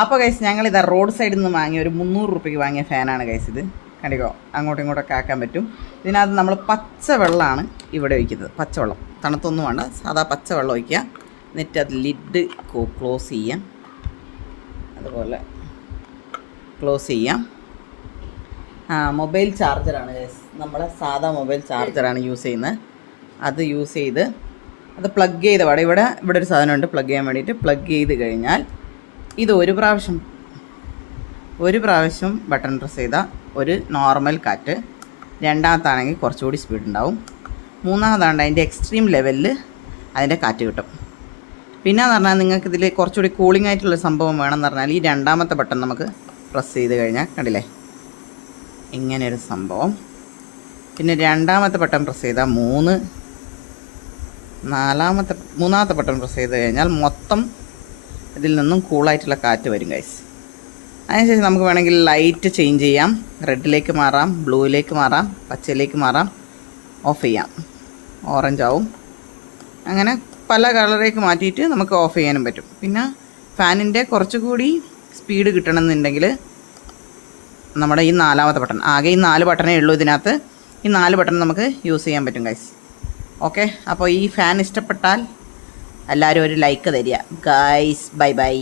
അപ്പോൾ ഗൈസ് ഞങ്ങളിതാ റോഡ് സൈഡിൽ നിന്ന് വാങ്ങിയ ഒരു 300 രൂപയ്ക്ക് വാങ്ങിയ ഫാനാണ് ഗൈസ് ഇത്. കണ്ടിക്കോ, അങ്ങോട്ടും ഇങ്ങോട്ടൊക്കെ ആക്കാൻ പറ്റും. ഇതിനകത്ത് നമ്മൾ പച്ചവെള്ളമാണ് ഇവിടെ ഒഴിക്കുന്നത്. പച്ചവെള്ളം, തണുത്തൊന്നും വേണ്ട, സാധാ പച്ചവെള്ളം ഒഴിക്കുക. എന്നിട്ട് അത് ലിഡ് ക്ലോസ് ചെയ്യാം. അതുപോലെ ക്ലോസ് ചെയ്യാം. മൊബൈൽ ചാർജറാണ് ഗൈസ്, നമ്മളെ സാധാ മൊബൈൽ ചാർജറാണ് യൂസ് ചെയ്യുന്നത്. അത് യൂസ് ചെയ്ത് അത് പ്ലഗ് ചെയ്ത പാടെ ഇവിടെ ഒരു സാധനമുണ്ട് പ്ലഗ് ചെയ്യാൻ വേണ്ടിയിട്ട്. പ്ലഗ് ചെയ്ത് കഴിഞ്ഞാൽ ഇത് ഒരു പ്രാവശ്യം ബട്ടൺ പ്രസ് ചെയ്താൽ ഒരു നോർമൽ കാറ്റ്, രണ്ടാമത്താണെങ്കിൽ കുറച്ചുകൂടി സ്പീഡ് ഉണ്ടാവും, മൂന്നാമതാണ്ട് അതിൻ്റെ എക്സ്ട്രീം ലെവലിൽ അതിൻ്റെ കാറ്റ് കിട്ടും. പിന്നെയെന്ന് പറഞ്ഞാൽ നിങ്ങൾക്ക് ഇതിൽ കുറച്ചുകൂടി കൂളിംഗ് ആയിട്ടുള്ള സംഭവം വേണമെന്ന് പറഞ്ഞാൽ ഈ രണ്ടാമത്തെ ബട്ടൺ നമുക്ക് പ്രസ് ചെയ്ത് കഴിഞ്ഞാൽ കണ്ടില്ലേ ഇങ്ങനെയൊരു സംഭവം. പിന്നെ രണ്ടാമത്തെ ബട്ടൺ പ്രസ് ചെയ്താൽ മൂന്നാമത്തെ ബട്ടൺ പ്രസ് ചെയ്ത് കഴിഞ്ഞാൽ മൊത്തം ഇതിൽ നിന്നും കൂളായിട്ടുള്ള കാറ്റ് വരും ഗൈസ്. അതിനുശേഷം നമുക്ക് വേണമെങ്കിൽ ലൈറ്റ് ചേഞ്ച് ചെയ്യാം. റെഡിലേക്ക് മാറാം, ബ്ലൂയിലേക്ക് മാറാം, പച്ചയിലേക്ക് മാറാം, ഓഫ് ചെയ്യാം, ഓറഞ്ച് ആവും. അങ്ങനെ പല കളറിലേക്ക് മാറ്റിയിട്ട് നമുക്ക് ഓഫ് ചെയ്യാനും പറ്റും. പിന്നെ ഫാനിൻ്റെ കുറച്ചുകൂടി സ്പീഡ് കിട്ടണമെന്നുണ്ടെങ്കിൽ നമ്മുടെ ഈ നാലാമത്തെ ബട്ടൺ, ആകെ ഈ 4 ബട്ടണേ ഉള്ളൂ ഇതിനകത്ത്, ഈ 4 ബട്ടൺ നമുക്ക് യൂസ് ചെയ്യാൻ പറ്റും ഗൈസ്. ഓക്കെ, അപ്പോൾ ഈ ഫാൻ ഇഷ്ടപ്പെട്ടാൽ എല്ലാവരും ഒരു ലൈക്ക് തരിക ഗൈസ്. Bye bye.